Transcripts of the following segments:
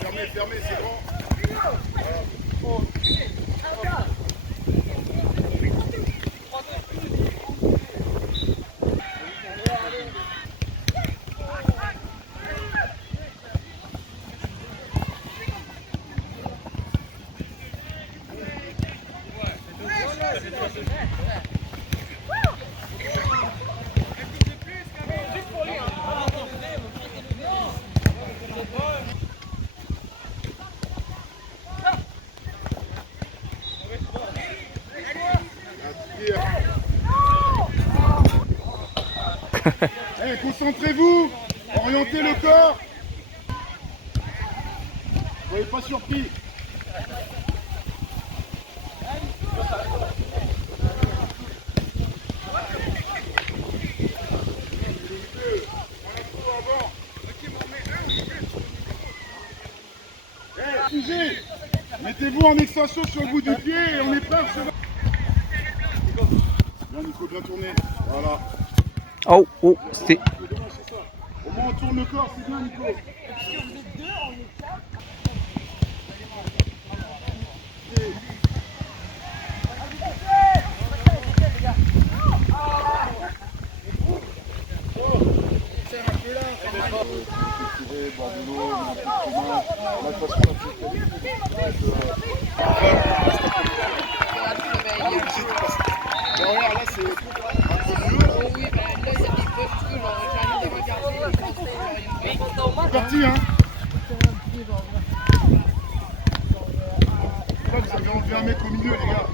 Fermez, fermez, c'est bon. Hey, concentrez-vous, orientez le corps. Soyez pas surpris. Fusez. Mettez-vous en extension sur le bout du pied et on est prêt. Bien Nico, bien tourné. Voilà. Oh, oh, c'est... Au moins on tourne le corps, c'est bien Nico. C'est parti hein. Là, vous avez enlevé un mec au milieu les gars.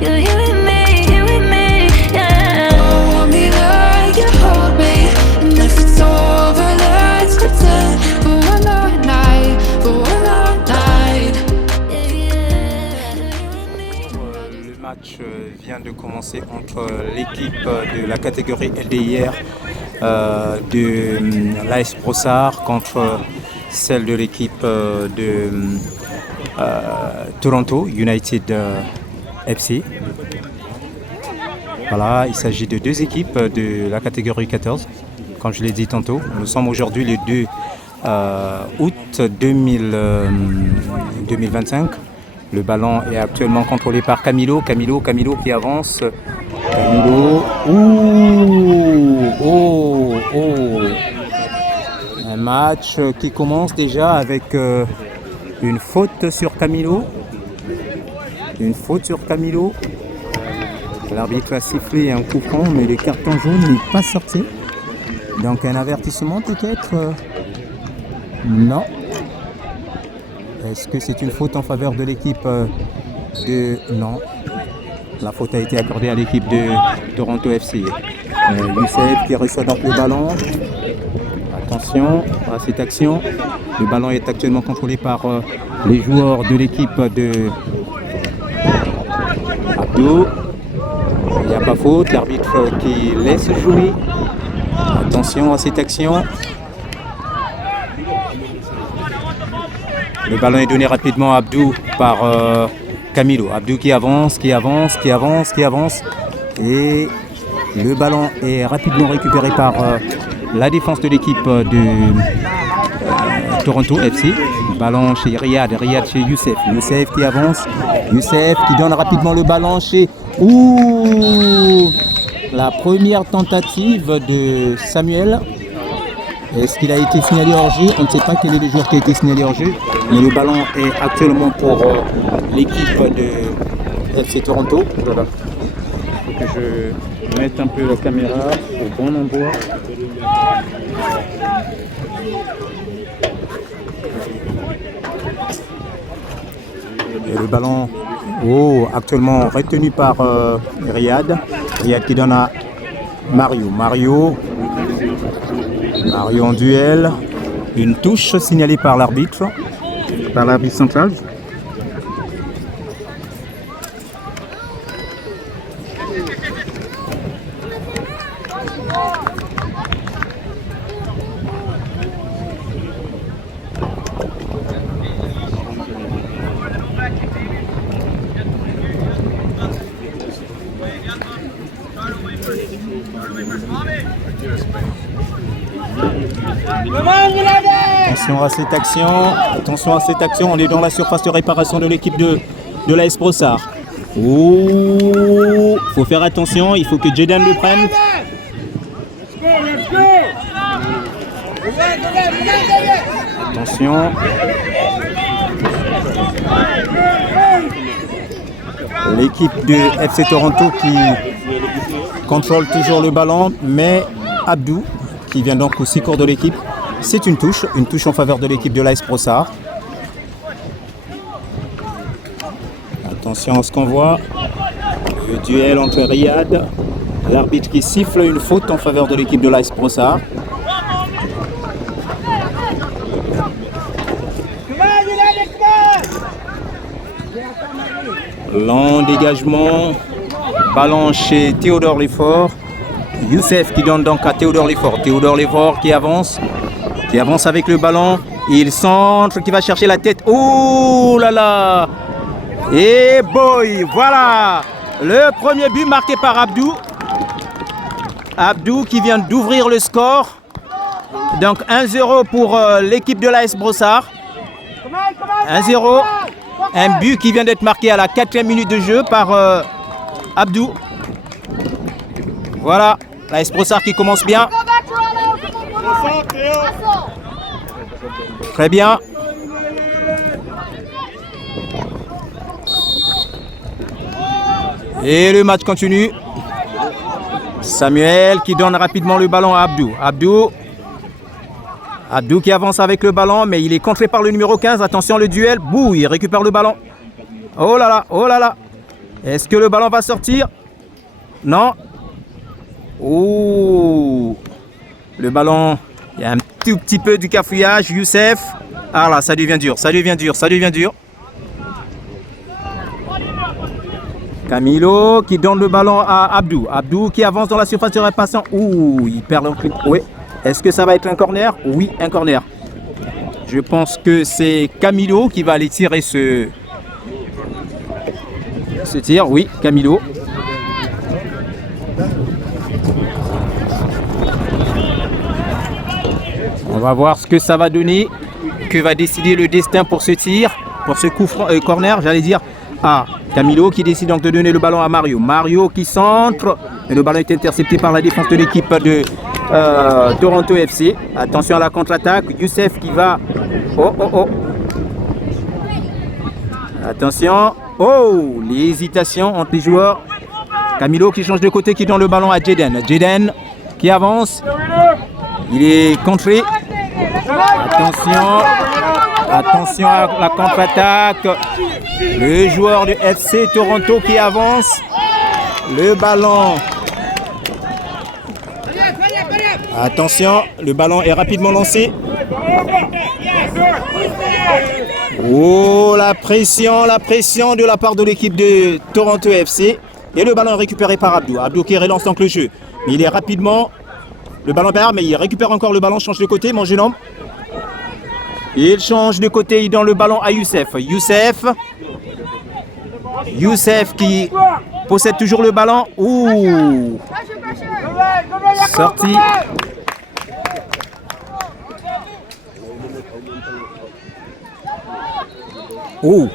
You're here with me, yeah. Hold me like you hold me. And if it's over, let's pretend for one more night, for one more night. Le match vient de commencer entre l'équipe de la catégorie LDIR de l'AS Brossard contre celle de l'équipe de Toronto United FC. Voilà, il s'agit de deux équipes de la catégorie 14. Comme je l'ai dit tantôt, nous sommes aujourd'hui le 2 août 2025. Le ballon est actuellement contrôlé par Camilo. Camilo qui avance. Camilo. Ouh, oh, oh. Un match qui commence déjà avec une faute sur Camilo. Une faute sur Camilo. L'arbitre a sifflé un coup franc, mais le carton jaune n'est pas sorti. Donc un avertissement peut-être non. Est-ce que c'est une faute en faveur de l'équipe de... Non. La faute a été accordée à l'équipe de Toronto FC. Youssef qui reçoit donc le ballon. Attention à cette action. Le ballon est actuellement contrôlé par les joueurs de l'équipe de Abdou. Il n'y a pas faute. L'arbitre qui laisse jouer. Attention à cette action. Le ballon est donné rapidement à Abdou par Camilo. Abdou qui avance. Et le ballon est rapidement récupéré par la défense de l'équipe de Toronto FC. Ballon chez Riyad chez Youssef. Youssef qui avance. Youssef qui donne rapidement le ballon chez... Ouh! La première tentative de Samuel. Est-ce qu'il a été signalé hors jeu? On ne sait pas quel est le joueur qui a été signalé hors jeu. Mais le ballon est actuellement pour l'équipe de FC Toronto. Voilà. Il faut que je mette un peu la caméra au bon endroit. Et le ballon actuellement retenu par Riyad. Riyad qui donne à Mario. Mario en duel. Une touche signalée par l'arbitre central. Attention à cette action. Attention à cette action. On est dans la surface de réparation de l'équipe de l'AS Brossard. Oh, faut faire attention. Il faut que Jaden le prenne. Attention. L'équipe de FC Toronto qui contrôle toujours le ballon, mais Abdou, qui vient donc aussi court de l'équipe, c'est une touche en faveur de l'équipe de l'AS Brossard. Attention à ce qu'on voit. Le duel entre Riyad, l'arbitre qui siffle une faute en faveur de l'équipe de l'AS Brossard. Long dégagement, ballon chez Théodore Lefort. Youssef qui donne donc à Théodore Lefort. Théodore Lefort qui avance avec le ballon. Il centre, qui va chercher la tête. Oh là là! Et boy, voilà! Le premier but marqué par Abdou. Abdou qui vient d'ouvrir le score. Donc 1-0 pour l'équipe de l'AS Brossard. 1-0. Un but qui vient d'être marqué à la 4e minute de jeu par Abdou. Voilà, l'AS Brossard qui commence bien. Très bien. Et le match continue. Samuel qui donne rapidement le ballon à Abdou. Abdou qui avance avec le ballon, mais il est contré par le numéro 15. Attention, le duel. Bouh, il récupère le ballon. Oh là là, oh là là. Est-ce que le ballon va sortir? Non. Oh. Le ballon, il y a un tout petit peu du cafouillage. Youssef. Ah là, ça devient dur, ça devient dur. Camilo qui donne le ballon à Abdou. Abdou qui avance dans la surface de réparation. Ouh, il perd le clip. Oui. Est-ce que ça va être un corner? Oui, un corner. Je pense que c'est Camilo qui va aller tirer ce tir. Oui, Camilo. On va voir ce que ça va donner. Que va décider le destin pour ce tir, pour ce coup corner, j'allais dire. Ah, Camilo qui décide donc de donner le ballon à Mario. Mario qui centre. Et le ballon est intercepté par la défense de l'équipe de Toronto FC. Attention à la contre-attaque. Youssef qui va. Oh. Attention. Oh, l'hésitation entre les joueurs. Camilo qui change de côté, qui donne le ballon à Jaden. Jaden qui avance. Il est contré. Attention à la contre-attaque. Le joueur de FC Toronto qui avance. Le ballon. Attention, le ballon est rapidement lancé. Oh, la pression de la part de l'équipe de Toronto FC. Et le ballon est récupéré par Abdou. Abdou qui relance donc le jeu. Mais il est rapidement. Le ballon perd, mais il récupère encore le ballon, change de côté, mon jeune homme. Il change de côté, il donne le ballon à Youssef. Youssef qui possède toujours le ballon. Ouh. Sorti. Oh.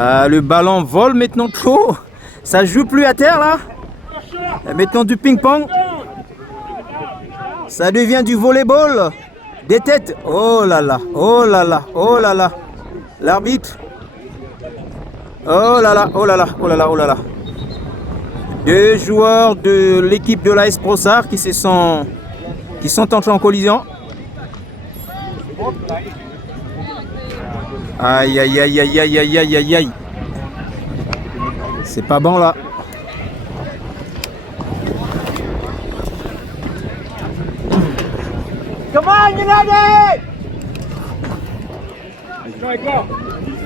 Le ballon vole maintenant trop. Ça joue plus à terre là. Maintenant du ping-pong. Ça devient du volleyball. Des têtes. Oh là là. L'arbitre. Oh là là. Deux joueurs de l'équipe de l'AS Brossard qui sont entrés en collision. Aïe. C'est pas bon là. Come on, United!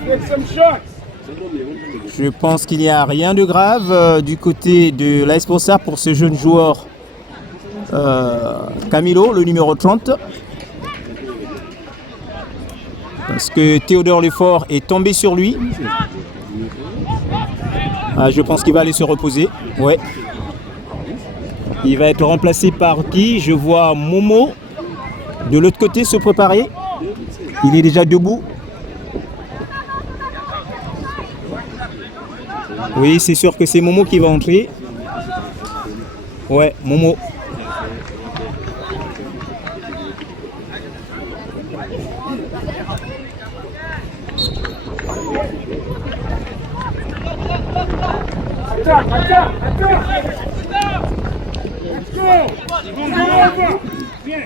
Get some shots. Je pense qu'il n'y a rien de grave du côté de l'AS Brossard pour ce jeune joueur Camilo, le numéro 30. Parce que Théodore Lefort est tombé sur lui. Je pense qu'il va aller se reposer. Ouais. Il va être remplacé par qui? Je vois Momo de l'autre côté se préparer. Il est déjà debout. Oui, c'est sûr que c'est Momo qui va entrer. Ouais, Momo.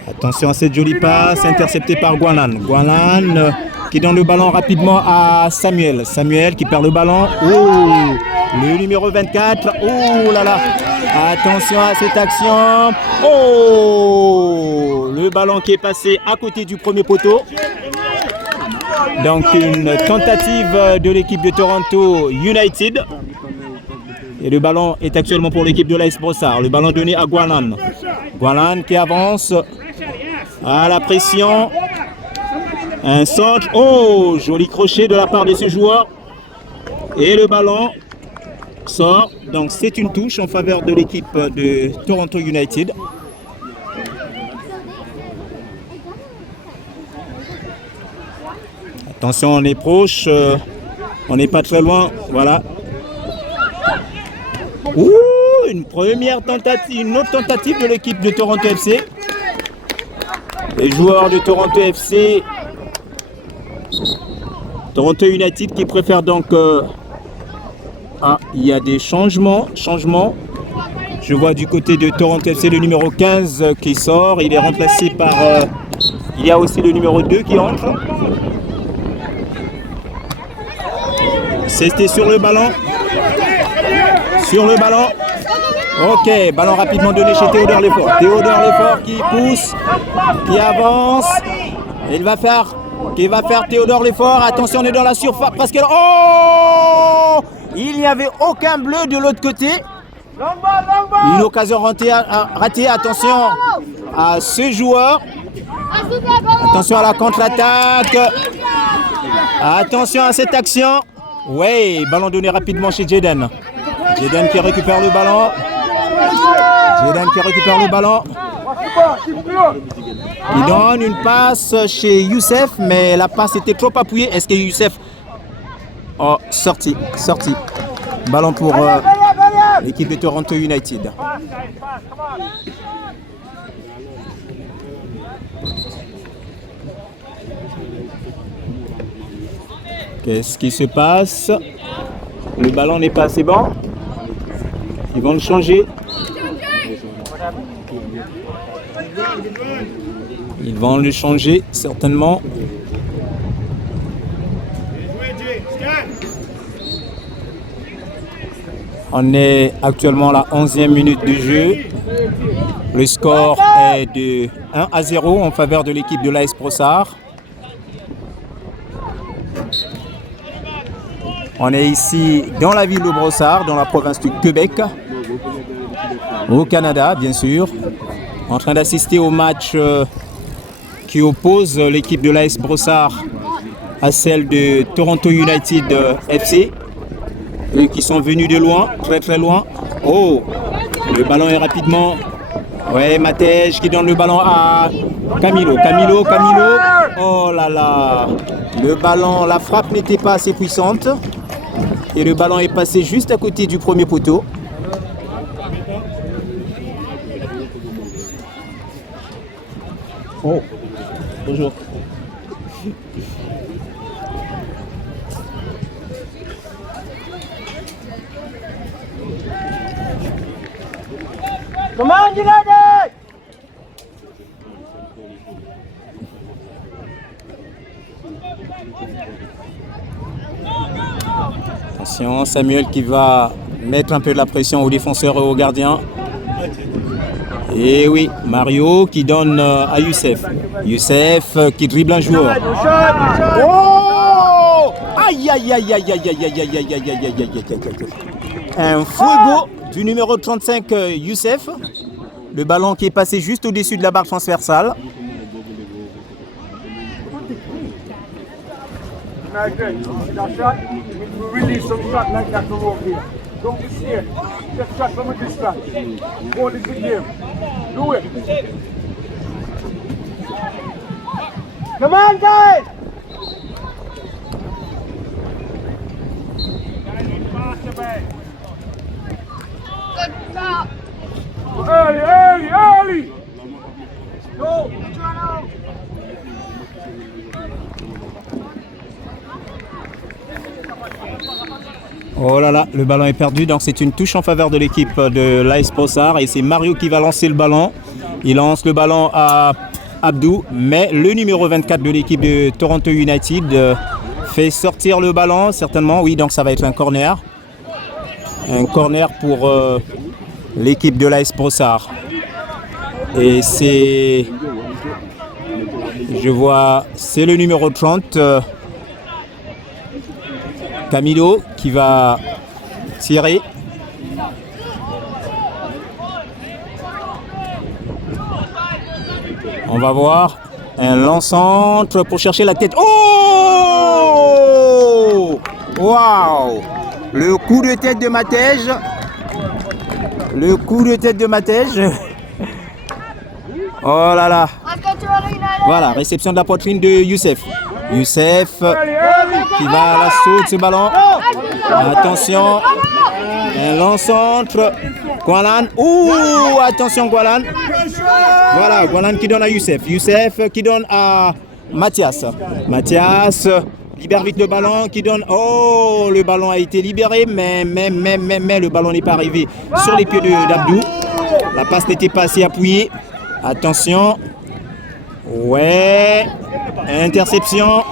Attention à cette jolie passe interceptée par Guanan. Guanan qui donne le ballon rapidement à Samuel. Samuel qui perd le ballon. Oh, le numéro 24. Oh là là. Attention à cette action. Oh, le ballon qui est passé à côté du premier poteau. Donc une tentative de l'équipe de Toronto United. Et le ballon est actuellement pour l'équipe de l'AS Brossard. Le ballon donné à Guanan. Guanan qui avance à la pression. Un centre. Oh, joli crochet de la part de ce joueur. Et le ballon sort. Donc c'est une touche en faveur de l'équipe de Toronto United. Attention, on est proche. On n'est pas très loin. Voilà. Ouh, une première tentative, une autre tentative de l'équipe de Toronto FC. Les joueurs de Toronto FC, Toronto United qui préfèrent donc... il y a des changements. Je vois du côté de Toronto FC le numéro 15 qui sort. Il est remplacé par... il y a aussi le numéro 2 qui entre. C'était sur le ballon. Sur le ballon. Ok, ballon rapidement donné chez Théodore Lefort. Théodore Lefort qui pousse, qui avance. Il va faire Théodore Lefort. Attention, on est dans la surface. Parce que... Oh, il n'y avait aucun bleu de l'autre côté. Une occasion ratée. Attention à ce joueur. Attention à la contre-attaque. Attention à cette action. Oui, ballon donné rapidement chez Jaden. Jaden qui récupère le ballon. Il donne une passe chez Youssef, mais la passe était trop appuyée. Est-ce que Youssef... Oh, sorti. Ballon pour l'équipe de Toronto United. Qu'est-ce qui se passe? Le ballon n'est pas assez bon. Ils vont le changer. Ils vont le changer certainement. On est actuellement à la 11e minute du jeu. Le score est de 1-0 en faveur de l'équipe de l'AS Brossard. On est ici dans la ville de Brossard, dans la province du Québec, au Canada bien sûr, en train d'assister au match qui oppose l'équipe de l'AS Brossard à celle de Toronto United FC. Eux qui sont venus de loin, très loin. Oh, le ballon est rapidement... Ouais, Matej qui donne le ballon à Camilo. Oh là là, le ballon, la frappe n'était pas assez puissante. Et le ballon est passé juste à côté du premier poteau. Oh, bonjour. Attention, Samuel qui va mettre un peu de la pression aux défenseurs et aux gardiens. Et oui, Mario qui donne à Youssef. Youssef qui dribble un joueur. Oh! Aïe. Un fuego du numéro 35 Youssef. Le ballon qui est passé juste au-dessus de la barre transversale. Don't be scared. Just shot from a distance. Hold it in game. Do it. Come on, guys! Early, early, early! Go! Oh là là, le ballon est perdu, donc c'est une touche en faveur de l'équipe de l'AS Brossard et c'est Mario qui va lancer le ballon. Il lance le ballon à Abdou, mais le numéro 24 de l'équipe de Toronto United fait sortir le ballon, certainement, oui, donc ça va être un corner. Un corner pour l'équipe de l'AS Brossard. Et c'est, je vois, c'est le numéro 30, Camilo, qui va tirer. On va voir un lance-centre pour chercher la tête. Oh! Waouh! Le coup de tête de Matej. Le coup de tête de Matej. Oh là là. Voilà, réception de la poitrine de Youssef. Youssef qui va à l'assaut de ce ballon. Attention. Un lance-centre. Gwalan. Ouh, attention Gwalan. Voilà, Gwalan qui donne à Youssef. Youssef qui donne à Mathias. Mathias libère vite le ballon qui donne. Oh, le ballon a été libéré, mais le ballon n'est pas arrivé sur les pieds d'Abdou. La passe n'était pas assez appuyée. Attention. Ouais. Interception.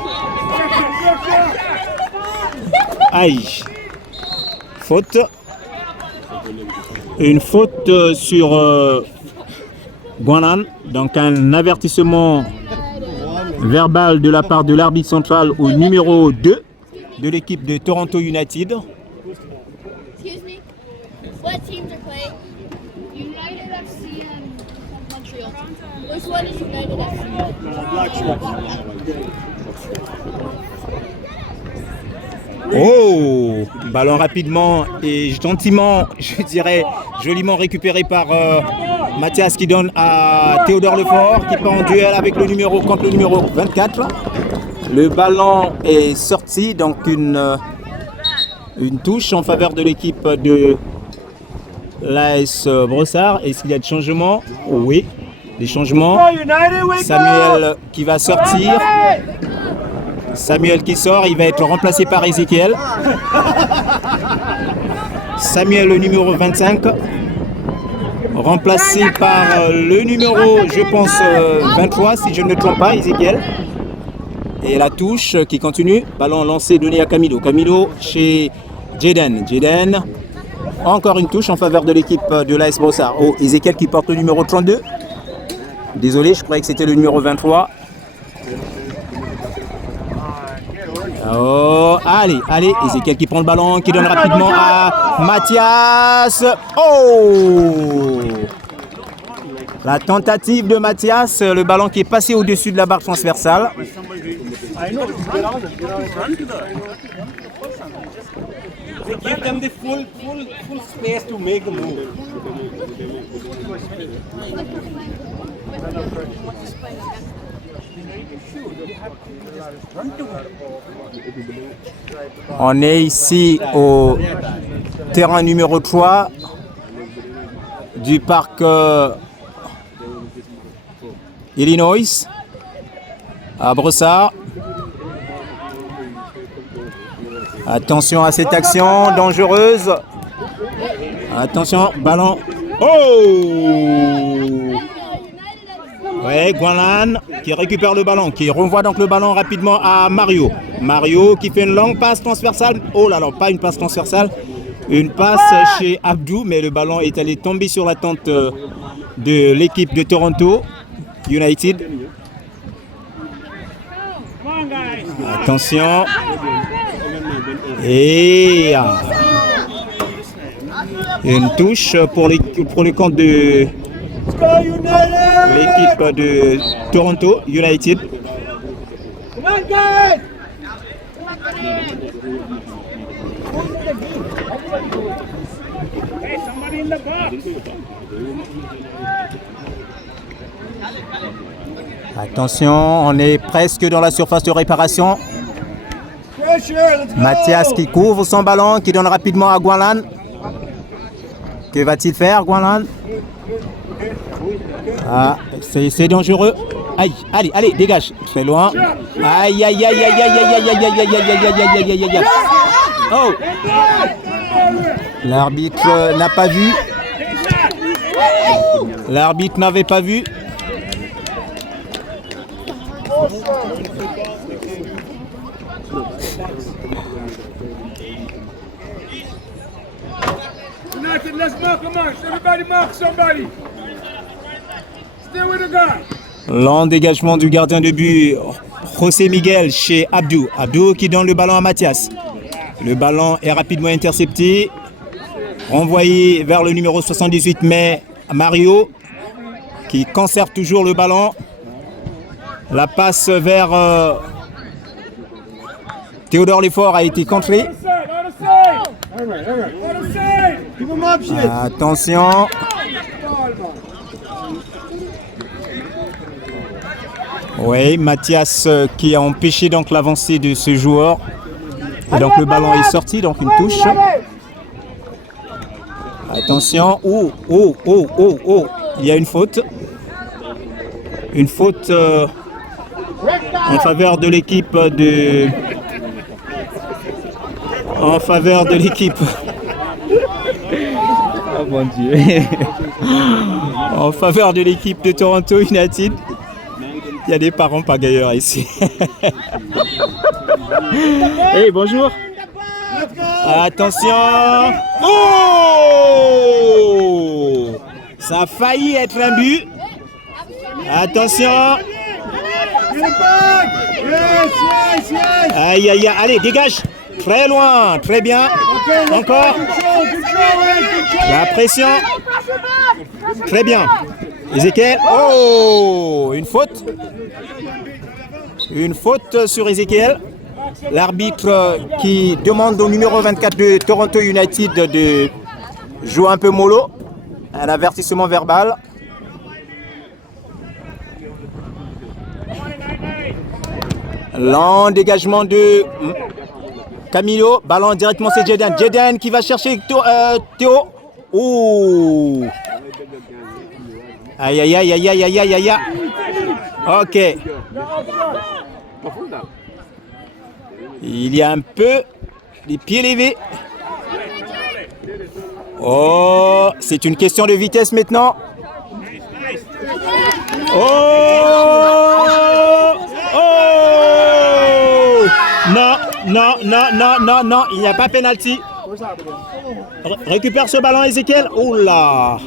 Aïe. Faute. Une faute sur Gwalan. Donc un avertissement verbal de la part de l'arbitre central au numéro 2 de l'équipe de Toronto United. Excuse me? What teams are playing? United FC and Montreal. Which one is United FC? Oh, ballon rapidement et gentiment, je dirais, joliment récupéré par Mathias qui donne à Théodore Lefort qui part en duel avec le numéro contre le numéro 24. Le ballon est sorti, donc une touche en faveur de l'équipe de l'AS Brossard. Est-ce qu'il y a des changements? Oui, des changements. Samuel qui va sortir. Samuel qui sort, il va être remplacé par Ezekiel. Samuel, le numéro 25, remplacé par le numéro, je pense, 23, si je ne me trompe pas, Ezekiel. Et la touche qui continue, ballon lancé, donné à Camilo. Camilo chez Jaden. Jaden, encore une touche en faveur de l'équipe de l'AS Brossard. Oh, Ezekiel qui porte le numéro 32. Désolé, je croyais que c'était le numéro 23. Oh, allez, Ezekiel qui prend le ballon, qui donne rapidement à Mathias. Oh! La tentative de Mathias, le ballon qui est passé au-dessus de la barre transversale. Give them the full space to make the move. On est ici au terrain numéro 3 du parc Illinois à Brossard. Attention à cette action dangereuse. Attention, ballon. Oh! Ouais, Gwalan qui récupère le ballon, qui renvoie donc le ballon rapidement à Mario. Mario qui fait une longue passe transversale. Oh là là, pas une passe transversale. Une passe chez Abdou, mais le ballon est allé tomber sur la tente de l'équipe de Toronto United. Attention. Et une touche pour le compte de l'équipe de Toronto United. Attention, on est presque dans la surface de réparation. Mathias qui couvre son ballon, qui donne rapidement à Guanlan. Que va-t-il faire, Guanlan? Ah, c'est dangereux. Aïe, allez, allez, dégage. Très loin. Aïe, aïe, aïe, aïe, aïe, aïe, aïe, aïe, aïe, aïe, aïe, aïe, aïe, aïe, aïe, aïe. Oh! L'arbitre n'a pas vu. L'arbitre n'avait pas vu. United, let's mark a man. Everybody mark somebody. Stay with the guy. Lent dégagement du gardien de but, José Miguel chez Abdou. Abdou qui donne le ballon à Mathias. Le ballon est rapidement intercepté. Renvoyé vers le numéro 78, mais Mario qui conserve toujours le ballon. La passe vers Théodore Lefort a été contrée. Attention. Oui, Mathias qui a empêché donc l'avancée de ce joueur. Et donc le ballon est sorti, donc une touche. Attention. Oh, oh, oh, oh, oh. Il y a une faute. Une faute en faveur de l'équipe de... En faveur de l'équipe. Oh mon Dieu. En faveur de l'équipe de Toronto United. Il y a des parents pagailleurs ici. Hey, bonjour. Attention. Oh! Ça a failli être un but. Attention. Aïe, aïe, aïe. Allez, dégage. Très loin. Très bien. Encore. La pression. Très bien. Ezekiel. Oh! Une faute. Une faute sur Ezekiel. L'arbitre qui demande au numéro 24 de Toronto United de jouer un peu mollo. Un avertissement verbal. Lent dégagement de Camilo. Ballon directement, c'est Jeden. Jeden qui va chercher Théo. Ouh! Aïe, aïe, aïe, aïe, aïe, aïe, aïe, aïe. Ok. Il y a un peu les pieds levés. Oh, c'est une question de vitesse maintenant. Oh! Oh! Non, non, non, non, non, non, il n'y a pas pénalty. Récupère ce ballon, Ezekiel. Oh là!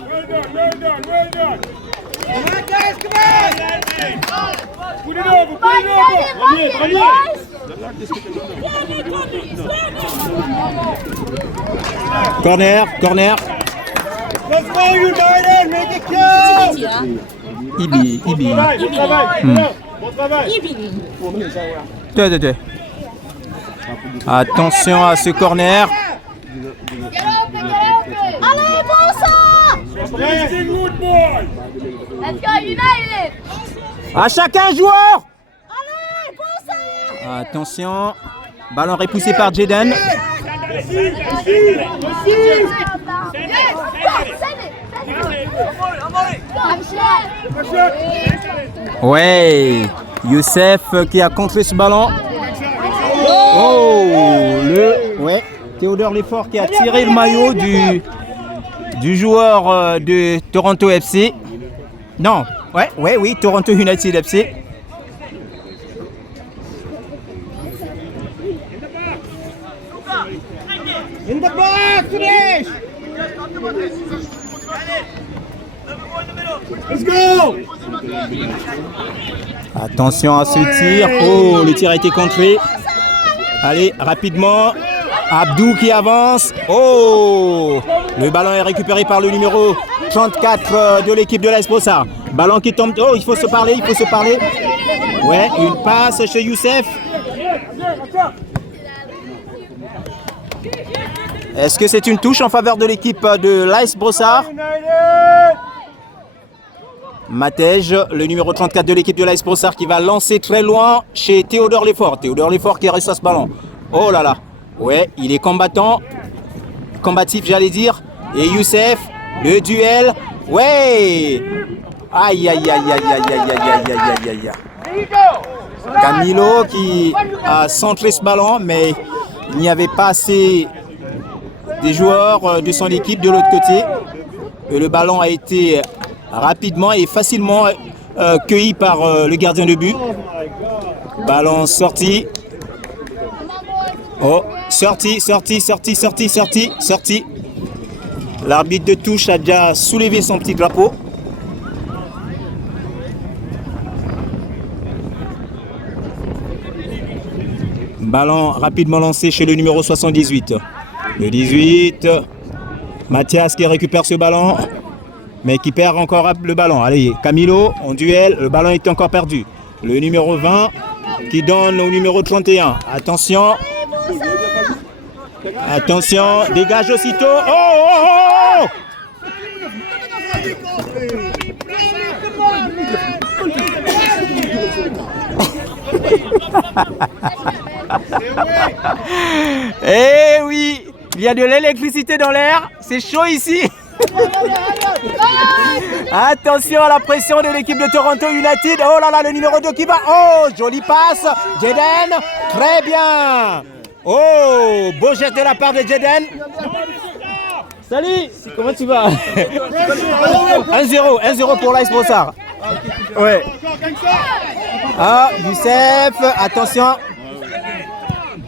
Corner, corner. Let's go, United! Make it count! Ibi, Ibi. Bon travail. Attention à ce corner. Allez, bon sang! Good boy. Let's go, United! À chacun joueur. Allez, bon sang! Attention. Ballon repoussé par Jeden. Ouais. Youssef qui a contré ce ballon. Oh, ouais. Théodore Lefort qui a tiré le maillot du joueur de Toronto FC. Non, oui, Toronto United FC. In the box, Suresh! Let's go! Attention à ce tir. Oh, le tir a été contré. Allez, rapidement. Abdou qui avance. Oh! Le ballon est récupéré par le numéro 34 de l'équipe de l'Esposa. Ballon qui tombe. Oh, il faut se parler, Ouais, une passe chez Youssef. Est-ce que c'est une touche en faveur de l'équipe de l'AS Brossard? Matej, le numéro 34 de l'équipe de l'AS Brossard qui va lancer très loin chez Théodore Lefort. Théodore Lefort qui reste à ce ballon. Oh là là. Ouais, il est combatif j'allais dire. Et Youssef, le duel. Ouais. Aïe aïe aïe aïe aïe aïe aïe aïe aïe aïe aïe. Camilo qui a centré ce ballon, mais il n'y avait pas assez des joueurs de son équipe de l'autre côté. Et le ballon a été rapidement et facilement cueilli par le gardien de but. Ballon sorti. Oh, sorti. L'arbitre de touche a déjà soulevé son petit drapeau. Ballon rapidement lancé chez le numéro 78. Le 18. Mathias qui récupère ce ballon, mais qui perd encore le ballon. Allez, Camilo en duel, le ballon est encore perdu. Le numéro 20 qui donne au numéro 31. Attention. Attention, dégage aussitôt. Oh. Eh oui, il y a de l'électricité dans l'air, c'est chaud ici. Attention à la pression de l'équipe de Toronto United. Oh là là, le numéro 2 qui va. Oh, jolie passe. Jeden, très bien. Oh, beau geste de la part de Jeden. Salut, comment tu vas? 1-0 pour l'AS Brossard. Ouais. Ah, Youssef, attention.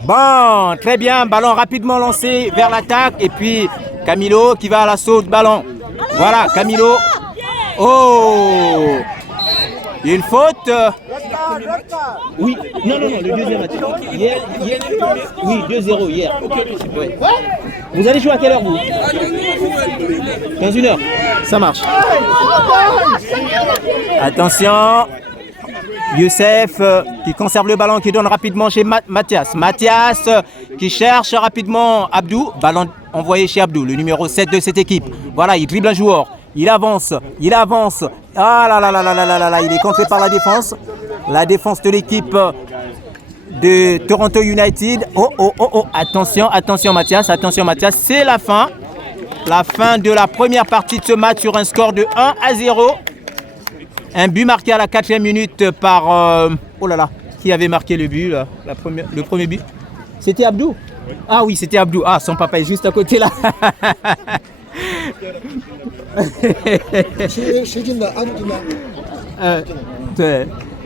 Bon, très bien, ballon rapidement lancé vers l'attaque et puis Camilo qui va à l'assaut du ballon. Voilà, Camilo. Oh, une faute. Oui, non, le deuxième match. Hier, oui, 2-0 hier. Ouais. Vous allez jouer à quelle heure vous? Dans 1 heure. Ça marche. Attention. Youssef qui conserve le ballon, qui donne rapidement chez Mathias. Mathias qui cherche rapidement Abdou. Ballon envoyé chez Abdou, le numéro 7 de cette équipe. Voilà, il dribble un joueur. Il avance. Ah là là là là là là là, il est contré par la défense. La défense de l'équipe de Toronto United. Oh. Attention Mathias. C'est la fin. La fin de la première partie de ce match sur un score de 1-0. Un but marqué à la 4e minute par... oh là là, qui avait marqué le but là, le premier but? C'était Abdou? Ah oui, c'était Abdou. Ah, son papa est juste à côté là.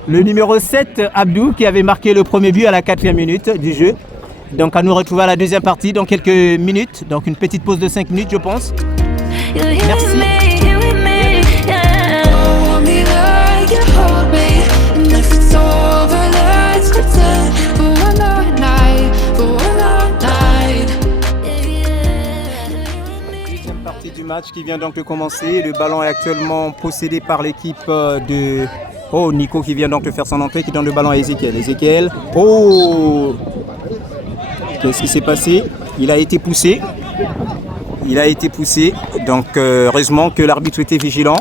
Le numéro 7, Abdou, qui avait marqué le premier but à la 4e minute du jeu. Donc à nous retrouver à la deuxième partie dans quelques minutes. Donc une petite pause de 5 minutes je pense. Merci. Deuxième partie du match qui vient donc de commencer. Le ballon est actuellement possédé par l'équipe de... Oh, Nico qui vient donc de faire son entrée, qui donne le ballon à Ezekiel. Ezekiel, oh! Qu'est-ce qui s'est passé? Il a été poussé. Donc heureusement que l'arbitre était vigilant.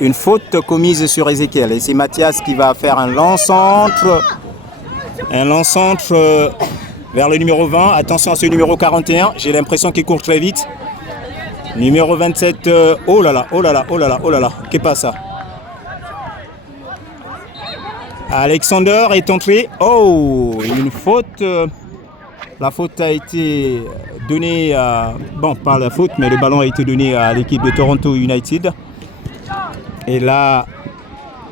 Une faute commise sur Ezekiel. Et c'est Mathias qui va faire un long-centre. Vers le numéro 20. Attention à ce numéro 41. J'ai l'impression qu'il court très vite. Numéro 27. Oh là là. Qu'est-ce pas ça? Alexander est entré. Oh, une faute. La faute a été donnée à... Bon, pas la faute, mais le ballon a été donné à l'équipe de Toronto United. Et là,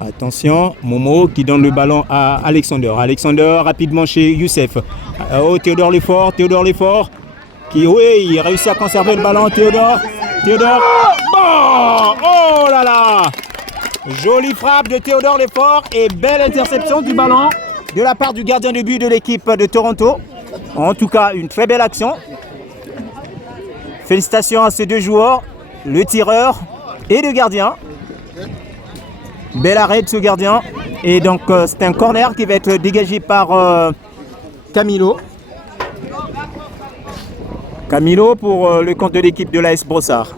attention, Momo qui donne le ballon à Alexander. Alexander rapidement chez Youssef. Oh, Théodore Lefort. Qui, oui, il réussit à conserver le ballon. Théodore. Bon, oh là là. Jolie frappe de Théodore Lefort et belle interception du ballon de la part du gardien de but de l'équipe de Toronto. En tout cas, une très belle action. Félicitations à ces deux joueurs, le tireur et le gardien. Bel arrêt de ce gardien. Et donc, c'est un corner qui va être dégagé par Camilo. Camilo pour le compte de l'équipe de l'AS Brossard.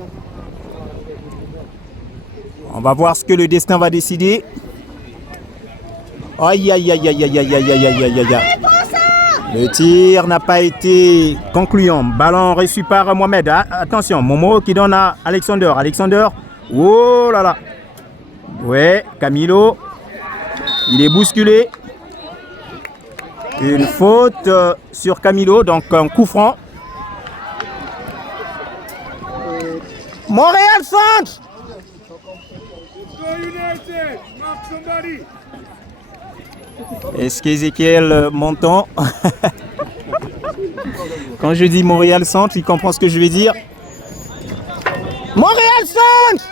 On va voir ce que le destin va décider. Aïe aïe aïe aïe aïe aïe aïe aïe aïe aïe aïe. Le tir n'a pas été concluant. Ballon reçu par Mohamed. Attention, Momo qui donne à Alexander. Alexander. Oh là là. Ouais, Camilo. Il est bousculé. Une faute sur Camilo, donc un coup franc. Montréal centre. Est-ce qu'Ézéchiel m'entend? Quand je dis Montréal centre, il comprend ce que je vais dire. Montréal centre.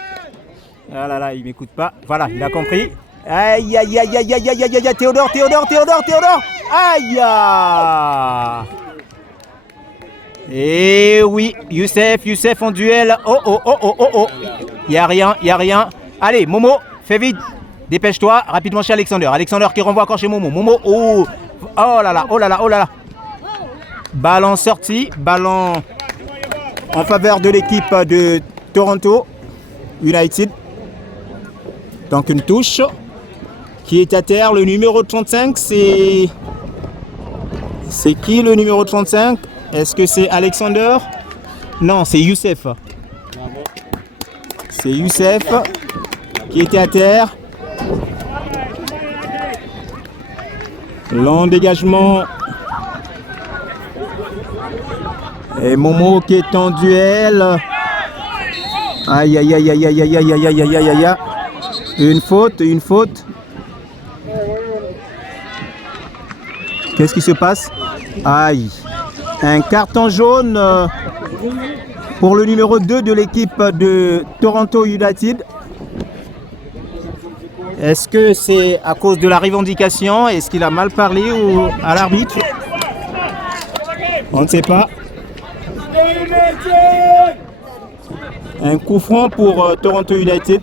Ah là là, il m'écoute pas. Voilà, il a compris. Aïe aïe aïe aïe aïe aïe aïe aïe. Théodore. Aïe. Et oui, Youssef en duel. Oh. Y a rien. Allez, Momo, fais vite. Dépêche-toi, rapidement chez Alexander. Alexander qui renvoie encore chez Momo. Momo, oh là là. Ballon sorti, ballon en faveur de l'équipe de Toronto United. Donc une touche qui est à terre. Le numéro 35, c'est qui le numéro 35? Est-ce que c'est Alexander? Non, c'est Youssef. C'est Youssef qui était à terre. Long dégagement. Et Momo qui est en duel. Aïe. Une faute. Qu'est-ce qui se passe? Aïe. Un carton jaune pour le numéro 2 de l'équipe de Toronto United. Est-ce que c'est à cause de la revendication? Est-ce qu'il a mal parlé à l'arbitre? On ne sait pas. Un coup franc pour Toronto United.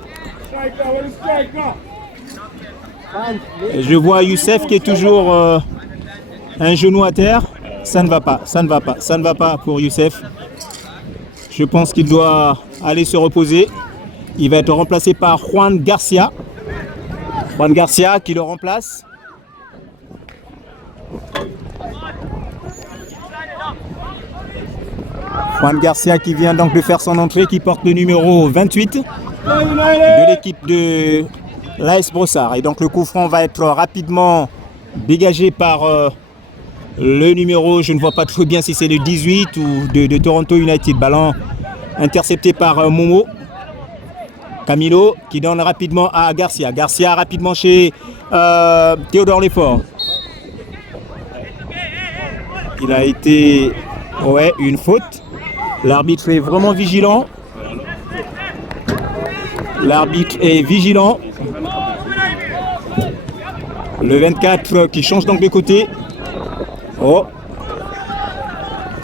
Et je vois Youssef qui est toujours un genou à terre. Ça ne va pas pour Youssef. Je pense qu'il doit aller se reposer. Il va être remplacé par Juan Garcia. Juan Garcia qui le remplace. Juan Garcia qui vient donc de faire son entrée, qui porte le numéro 28 de l'équipe de l'AS Brossard. Et donc le coup franc va être rapidement dégagé par le numéro, je ne vois pas trop bien si c'est le 18 ou de Toronto United. Ballon intercepté par Momo. Camilo qui donne rapidement à Garcia. Garcia rapidement chez Théodore Lefort. Il a été... Ouais, une faute. L'arbitre est vraiment vigilant. L'arbitre est vigilant. Le 24 qui change donc de côté. Oh.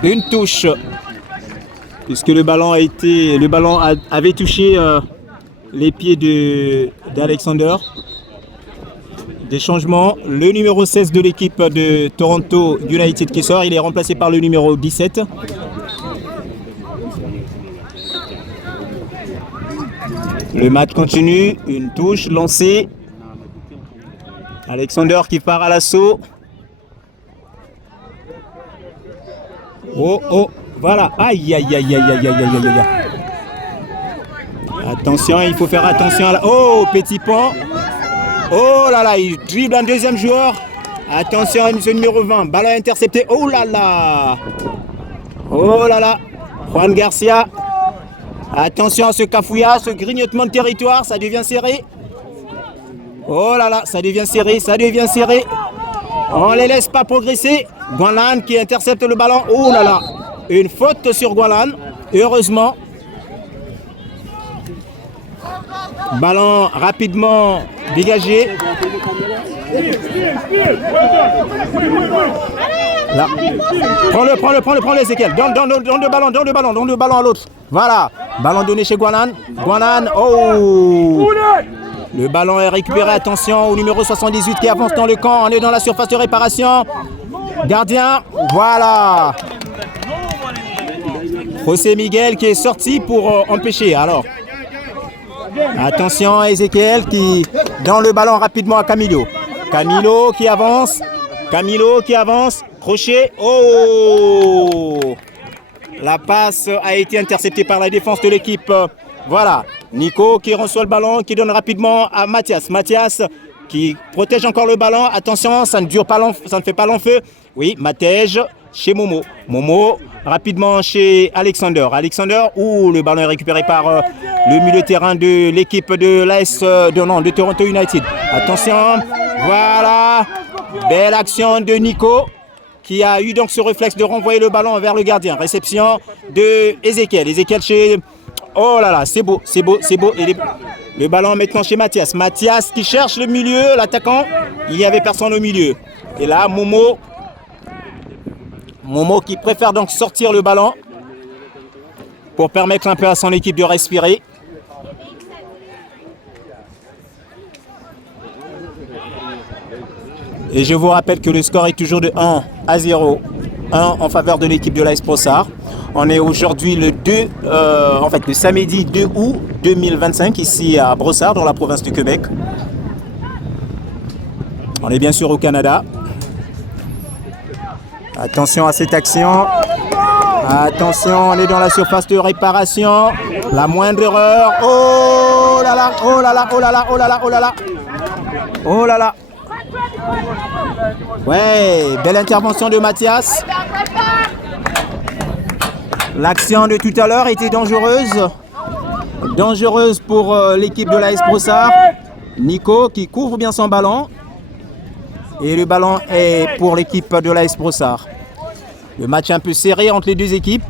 Une touche. Puisque le ballon avait touché les pieds d'Alexander. Des changements. Le numéro 16 de l'équipe de Toronto United qui sort. Il est remplacé par le numéro 17. Le match continue. Une touche lancée. Alexander qui part à l'assaut. Oh, voilà. Aïe. Attention, il faut faire attention à la... Oh, petit pont. Oh là là, il dribble un deuxième joueur. Attention à ce numéro 20. Ballon intercepté. Oh là là. Juan Garcia. Attention à ce cafouillage, ce grignotement de territoire. Ça devient serré. Oh là là, ça devient serré. On ne les laisse pas progresser. Gualan qui intercepte le ballon. Oh là là. Une faute sur Gualan. Heureusement. Ballon rapidement dégagé. Là. Prends-le, Ezekiel. Donne le ballon à l'autre. Voilà. Ballon donné chez Gualan. Oh. Le ballon est récupéré. Attention au numéro 78 qui avance dans le camp. On est dans la surface de réparation. Gardien. Voilà. José Miguel qui est sorti pour empêcher. Alors, attention à Ezekiel qui donne le ballon rapidement à Camilo. Camilo qui avance. Camilo qui avance. Crochet. Oh! La passe a été interceptée par la défense de l'équipe. Voilà. Nico qui reçoit le ballon, qui donne rapidement à Mathias. Mathias qui protège encore le ballon. Attention, ça ne dure pas long, ça ne fait pas long feu. Oui, Matej chez Momo. Momo rapidement chez Alexander. Alexander, le ballon est récupéré par le milieu de terrain de l'équipe de l'AS de Toronto United. Attention, voilà. Belle action de Nico qui a eu donc ce réflexe de renvoyer le ballon vers le gardien. Réception de Ezekiel. Ezekiel chez... Oh là là, c'est beau, c'est beau, c'est beau. Et le ballon maintenant chez Mathias. Mathias qui cherche le milieu, l'attaquant. Il n'y avait personne au milieu. Et là, Momo qui préfère donc sortir le ballon pour permettre un peu à son équipe de respirer. Et je vous rappelle que le score est toujours de 1-0. 1 en faveur de l'équipe de l'AS Brossard. On est aujourd'hui le samedi 2 août 2025 ici à Brossard dans la province du Québec. On est bien sûr au Canada. Attention à cette action. Attention, on est dans la surface de réparation. La moindre erreur. Oh là là, oh là là, oh là là, oh là là, oh là là. Oh là là. Ouais, belle intervention de Mathias. L'action de tout à l'heure était dangereuse. Dangereuse pour l'équipe de l'AS Brossard. Nico qui couvre bien son ballon. Et le ballon est pour l'équipe de l'AS Brossard. Le match est un peu serré entre les deux équipes.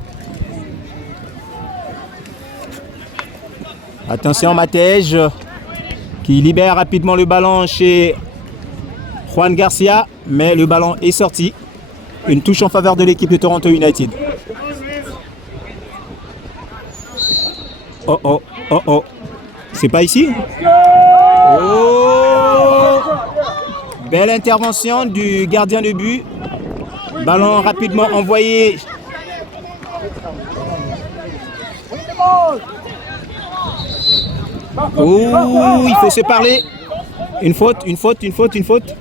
Attention Matej qui libère rapidement le ballon chez Juan Garcia. Mais le ballon est sorti. Une touche en faveur de l'équipe de Toronto United. Oh oh, oh oh. C'est pas ici? Oh! Belle intervention du gardien de but. Ballon rapidement envoyé. Oh, il faut se parler. Une faute, une faute, une faute, une faute.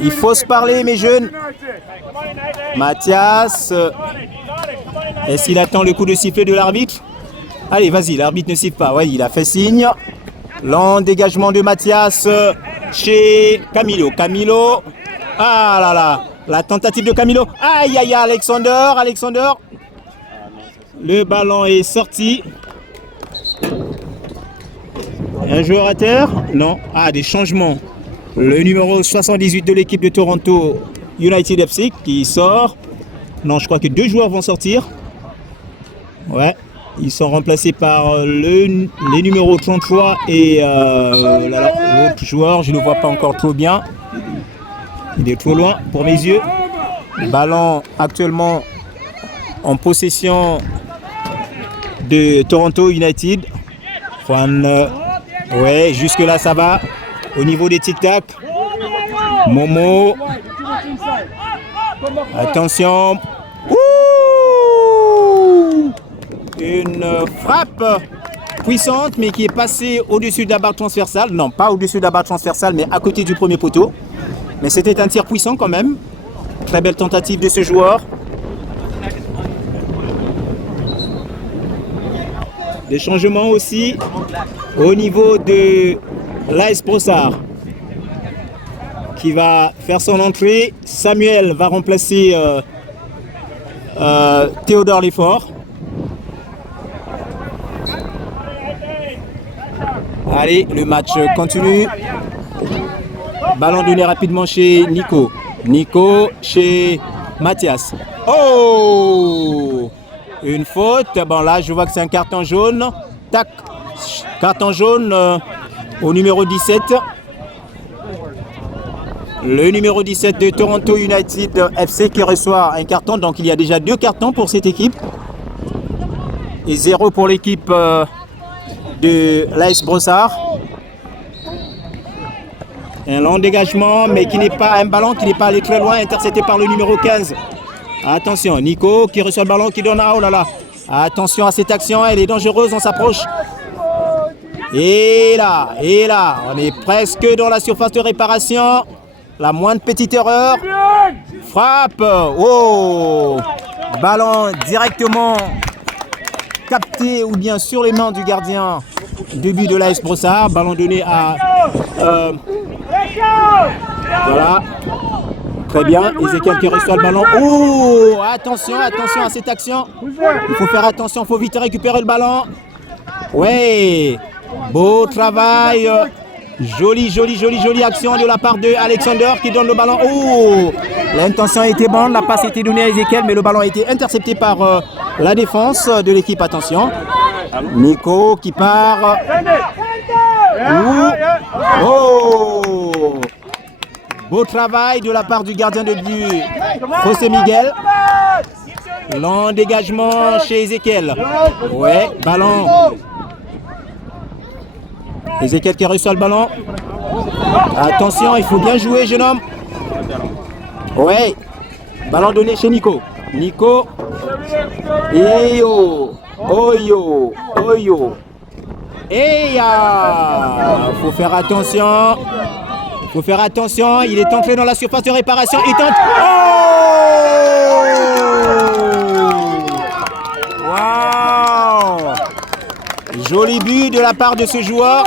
Il faut se parler, mes jeunes. Mathias, est-ce qu'il attend le coup de sifflet de l'arbitre? Allez, vas-y, l'arbitre ne siffle pas. Oui, il a fait signe. Long dégagement de Mathias chez Camilo. Camilo, ah là là, la tentative de Camilo. Aïe, aïe, Alexander. Le ballon est sorti. Un joueur à terre? Non. Ah, des changements. Le numéro 78 de l'équipe de Toronto United FC qui sort. Non, je crois que 2 joueurs vont sortir. Ouais. Ils sont remplacés par les numéros 33 et l'autre joueur. Je ne le vois pas encore trop bien. Il est trop loin pour mes yeux. Ballon actuellement en possession de Toronto United. Juan, ouais, jusque là ça va. Au niveau des tic-tac, Momo. Attention. Ouh! Une frappe puissante, mais qui est passée au-dessus de la barre transversale. Non, pas au-dessus de la barre transversale, mais à côté du premier poteau. Mais c'était un tir puissant quand même. Très belle tentative de ce joueur. Des changements aussi au niveau de l'AS Brossard qui va faire son entrée. Samuel va remplacer Théodore Lefort. Allez, le match continue. Ballon donné rapidement chez Nico. Nico chez Mathias. Oh! Une faute. Bon, là, je vois que c'est un carton jaune. Tac. Carton jaune au numéro 17. Le numéro 17 de Toronto United FC qui reçoit un carton. Donc, il y a déjà 2 cartons pour cette équipe. Et 0 pour l'équipe de l'AS Brossard. Un long dégagement, mais qui n'est pas un ballon qui n'est pas allé très loin, intercepté par le numéro 15. Attention, Nico qui reçoit le ballon, qui donne... Oh là là. Attention à cette action, elle est dangereuse, on s'approche. Et là, on est presque dans la surface de réparation. La moindre petite erreur. Frappe. Oh. Ballon directement capté ou bien sur les mains du gardien de but de l'AS Brossard. Ballon donné à... voilà. Très bien. Ezekiel qui reçoit le ballon. Oh, attention à cette action. Il faut faire attention, il faut vite récupérer le ballon. Ouais. Beau travail. Jolie action de la part de Alexander qui donne le ballon. Oh, l'intention était bonne, la passe a été donnée à Ezekiel, mais le ballon a été intercepté par la défense de l'équipe. Attention. Nico qui part. Oh, beau travail de la part du gardien de but, José Miguel. Long dégagement chez Ezekiel. Ouais, ballon. Ezekiel qui reçoit le ballon. Attention, il faut bien jouer, jeune homme. Ouais. Ballon donné chez Nico. Nico. Et yo. Et faut faire attention. Il est entré dans la surface de réparation. Il tente. Oh! Waouh! Joli but de la part de ce joueur.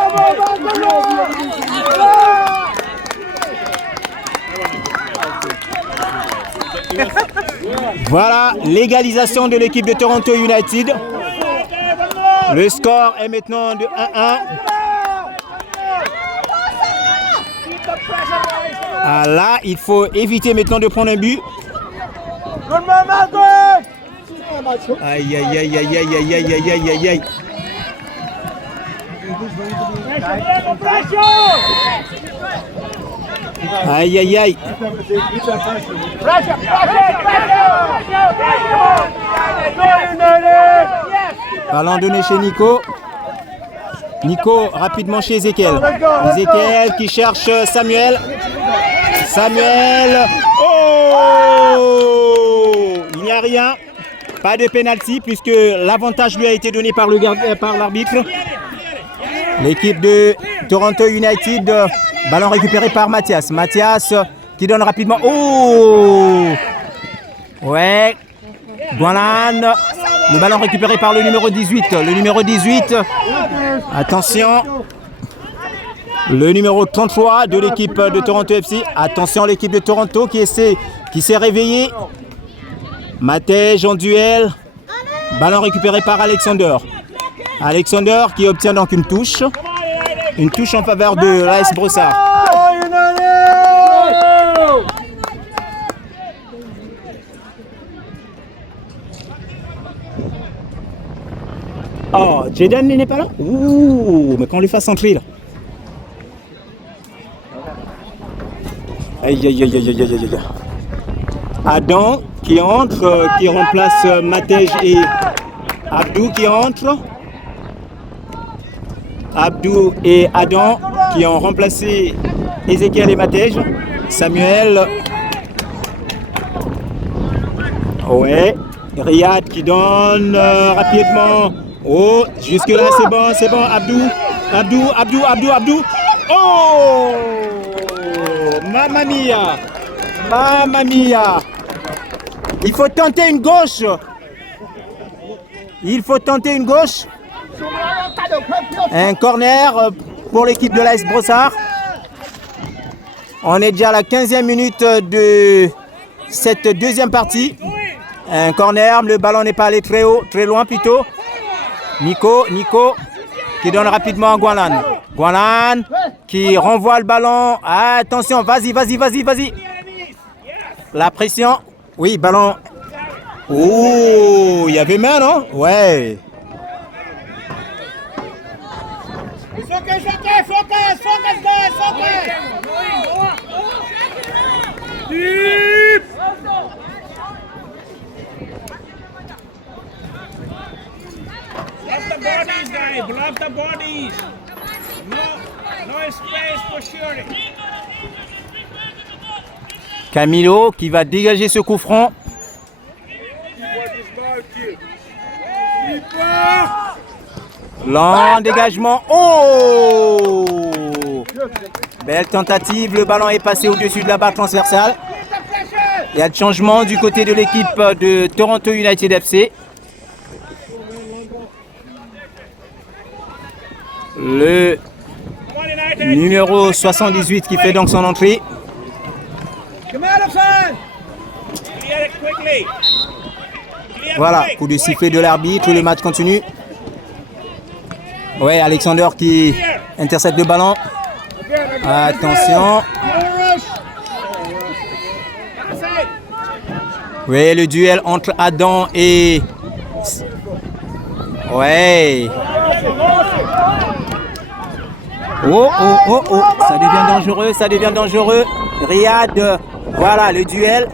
Voilà l'égalisation de l'équipe de Toronto United. Le score est maintenant de 1-1. Ah là, il faut éviter maintenant de prendre un but. Aïe. Aïe. Ballon donné chez Nico. Nico rapidement chez Ezekiel. Ezekiel qui cherche Samuel. Oh! Il n'y a rien. Pas de pénalty puisque l'avantage lui a été donné par l'arbitre. L'équipe de Toronto United, ballon récupéré par Mathias. Mathias qui donne rapidement. Oh! Ouais. Guanan. Le ballon récupéré par le numéro 18. Le numéro 18. Attention. Le numéro 33 de l'équipe de Toronto FC. Attention, l'équipe de Toronto qui s'est réveillée. Matej en duel. Ballon récupéré par Alexander. Alexander qui obtient donc une touche. Une touche en faveur de l'AS Brossard. Oh, Jaden n'est pas là? Ouh, mais qu'on lui fasse entrer là. Aïe. Adam qui entre, qui remplace Matej et Abdou qui entre. Abdou et Adam qui ont remplacé Ezekiel et Matej. Samuel. Ouais. Riyad qui donne rapidement. Oh, jusque là c'est bon. Abdou. Oh! Mamma mia. Il faut tenter une gauche. Un corner pour l'équipe de l'AS Brossard. On est déjà à la 15e minute de cette deuxième partie. Un corner, le ballon n'est pas allé très loin plutôt. Nico qui donne rapidement à Guanan. Guanan qui renvoie le ballon. Attention, vas-y. La pression. Oui, ballon. Oh, il y avait main, non? Ouais. Focus, guys, Deep! Block the bodies. No space for shooting. Camilo qui va dégager ce coup franc. Lent dégagement. Oh! Belle tentative. Le ballon est passé au-dessus de la barre transversale. Il y a de changement du côté de l'équipe de Toronto United FC. Le numéro 78 qui fait donc son entrée. Voilà, coup de sifflet de l'arbitre, le match continue. Ouais, Alexander qui intercepte le ballon. Attention. Oui, le duel entre Adam et... Ouais. Oh, oh, oh, oh. Ça devient dangereux, ça devient dangereux. Riyad, voilà le duel.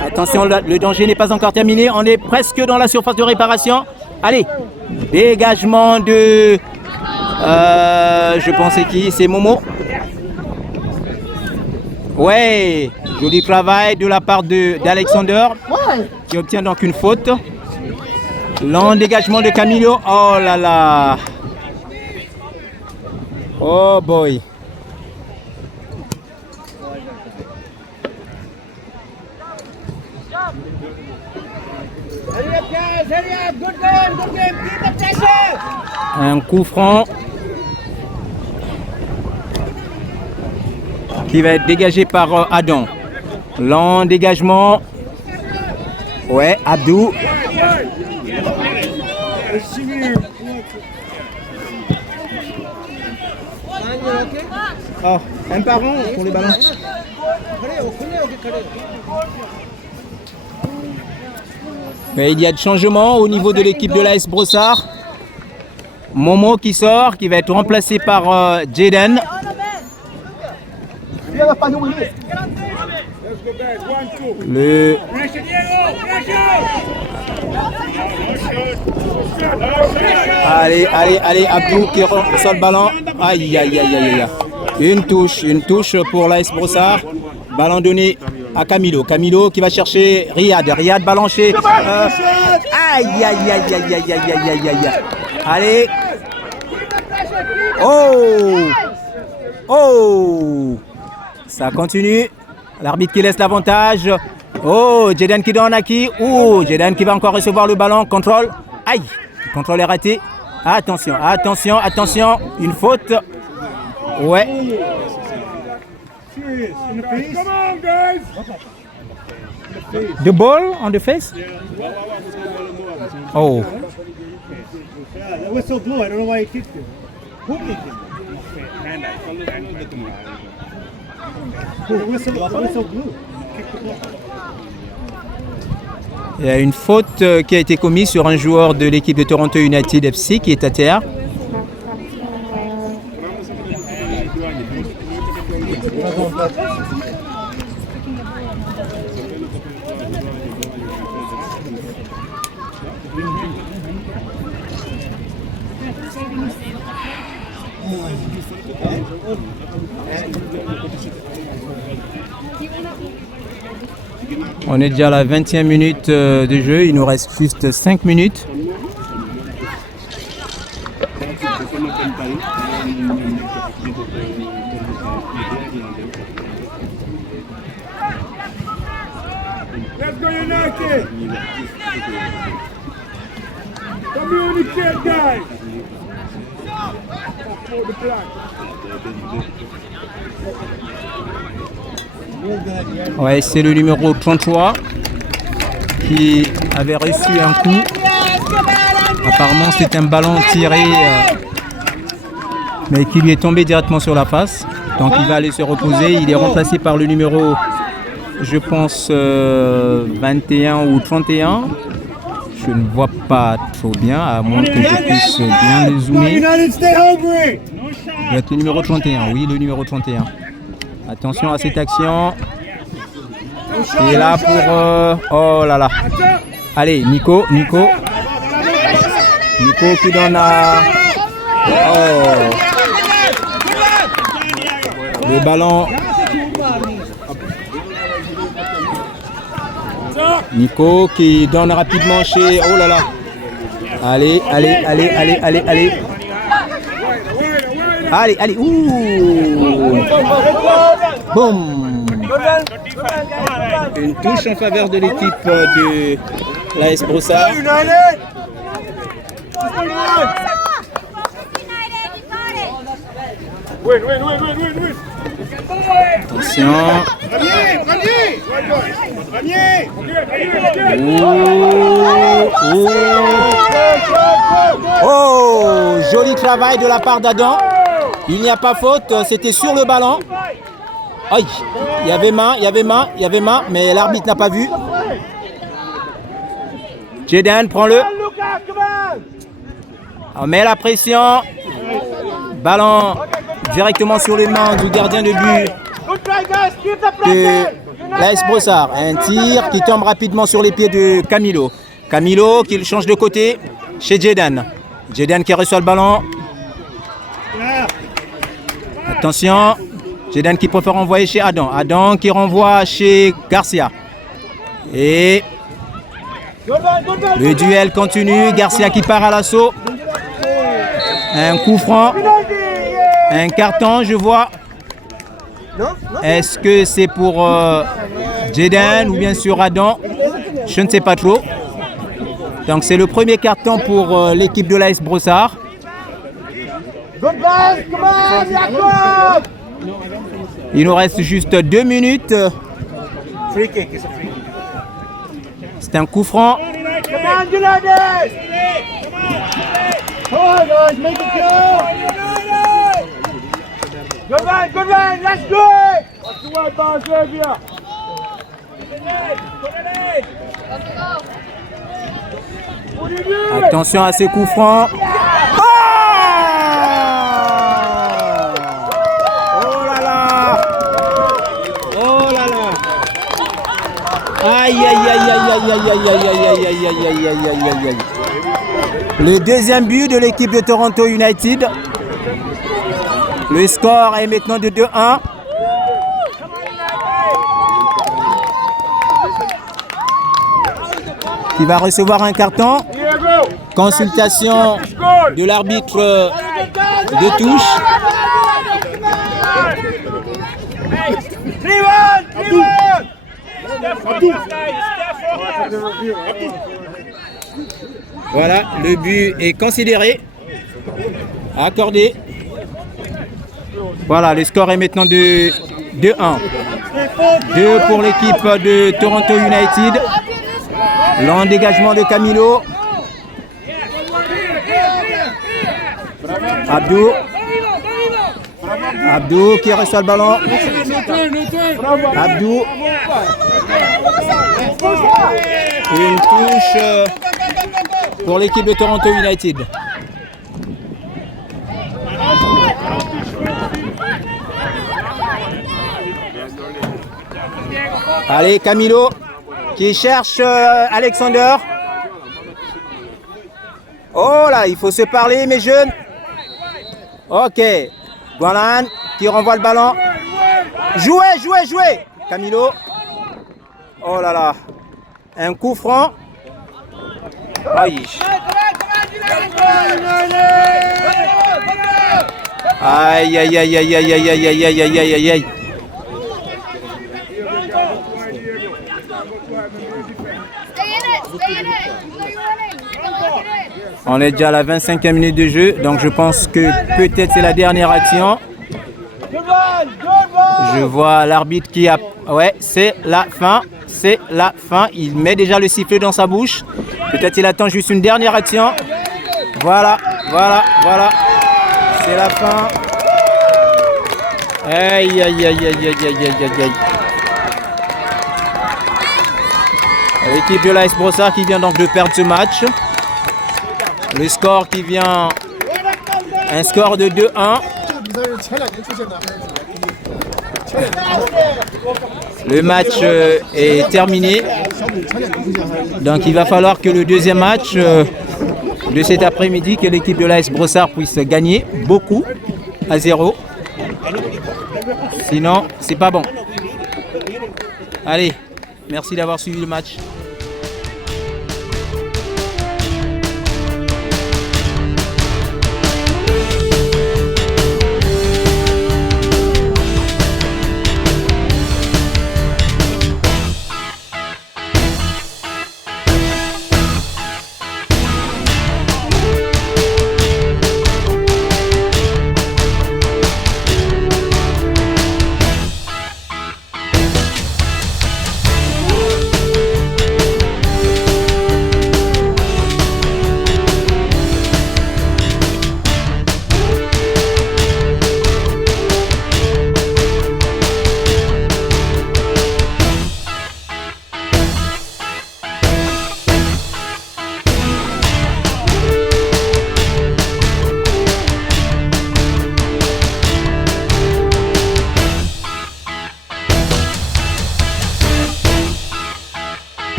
Attention, le danger n'est pas encore terminé. On est presque dans la surface de réparation. Allez, dégagement de... je pensais qui? C'est Momo. Ouais, joli travail de la part d'Alexander qui obtient donc une faute. Lent dégagement de Camilo. Oh là là. Oh boy. Un coup franc qui va être dégagé par Adam. Lent dégagement. Ouais, Abdou. Oh, un par an pour les ballons. Mais il y a de changements au niveau de l'équipe de l'AS Brossard. Momo qui sort, qui va être remplacé par Jaden. Le... Allez, allez, allez, Abdou qui reçoit le ballon. Aïe, aïe, aïe, aïe, aïe. Une touche pour l'AS Brossard. Ballon donné à Camilo. Camilo qui va chercher Riyad. Riyad ballon chez... Aïe, aïe, aïe, aïe, aïe, aïe, aïe, aïe, aïe. Allez. Oh. Oh. Ça continue. L'arbitre qui laisse l'avantage. Oh, Jaden qui donne à qui? Oh, Jaden qui va encore recevoir le ballon. Contrôle. Aïe. Le contrôle est raté. Attention, attention, attention. Une faute. Ouais. Come on, guys! The ball on the face? Oh. That was so blue. I don't know why he kicked it. Who kicked it? It was so blue. Il y a une faute qui a été commise sur un joueur de l'équipe de Toronto United FC qui est à terre. On est déjà à la 20e minute de jeu, il nous reste juste 5 minutes. Let's go United! Communicate, guys! For the plan. Ouais, c'est le numéro 33 qui avait reçu un coup. Apparemment, c'est un ballon tiré, mais qui lui est tombé directement sur la face. Donc, il va aller se reposer. Il est remplacé par le numéro, je pense, 21 ou 31. Je ne vois pas trop bien, à moins que je puisse bien le zoomer. United, stay hungry! Il va être le numéro 31, oui, le numéro 31. Attention à cette action. Et là pour... oh là là. Allez, Nico qui donne à... Oh. Le ballon Nico qui donne rapidement chez... Oh là là. Allez, allez, allez, allez, allez, allez. Allez, allez. Ouh. Boum. Une touche en faveur de l'équipe de l'AS Brossard. Attention. Oh, joli travail de la part d'Adam. Il n'y a pas faute, c'était sur le ballon. Aïe, il y avait main, il y avait main, il y avait main, mais l'arbitre n'a pas vu. Jaden, prends-le. On met la pression. Ballon directement sur les mains du gardien de but de l'AS Brossard. Un tir qui tombe rapidement sur les pieds de Camilo. Camilo qui change de côté chez Jaden. Jaden qui reçoit le ballon. Attention. Jaden qui préfère envoyer chez Adam. Adam qui renvoie chez Garcia. Et le duel continue. Garcia qui part à l'assaut. Un coup franc. Un carton, je vois. Est-ce que c'est pour Jaden ou bien sûr Adam? Je ne sais pas trop. Donc c'est le premier carton pour l'équipe de l'AS Brossard. Il nous reste juste 2 minutes. C'est un coup franc. Attention à ces coups francs. Aïe aïe aïe aïe aïe aïe aïe aïe aïe aïe aïe aïe aïe aïe aïe. Le deuxième but de l'équipe de Toronto United. Le score est maintenant de 2-1. Qui va recevoir un carton. Consultation de l'arbitre de touche. Voilà, le but est considéré, accordé. Voilà, le score est maintenant de 2-1. 2 pour l'équipe de Toronto United. Long dégagement de Camilo. Abdou qui reçoit le ballon. Abdou. Une touche pour l'équipe de Toronto United. Allez, Camilo qui cherche Alexander. Oh là, il faut se parler, mes jeunes. Ok. Gualan qui renvoie le ballon. Jouez. Camilo. Oh là là. Un coup franc. Aïe. Aïe aïe aïe aïe aïe aïe aïe aïe aïe aïe aïe aïe. On est déjà à la 25e minute de jeu, donc je pense que peut-être c'est la dernière action. Je vois l'arbitre qui a... Ouais, c'est la fin. C'est la fin. Il met déjà le sifflet dans sa bouche. Peut-être il attend juste une dernière action. Voilà. C'est la fin. Aïe, aïe, aïe, aïe, aïe, aïe, aïe, aïe, aïe. L'équipe de l'AS Brossard qui vient donc de perdre ce match. Le score qui vient... Un score de 2-1. Le match est terminé. Donc il va falloir que le deuxième match de cet après-midi, que l'équipe de l'AS Brossard puisse gagner beaucoup à 0. Sinon, c'est pas bon. Allez, Merci d'avoir suivi le match.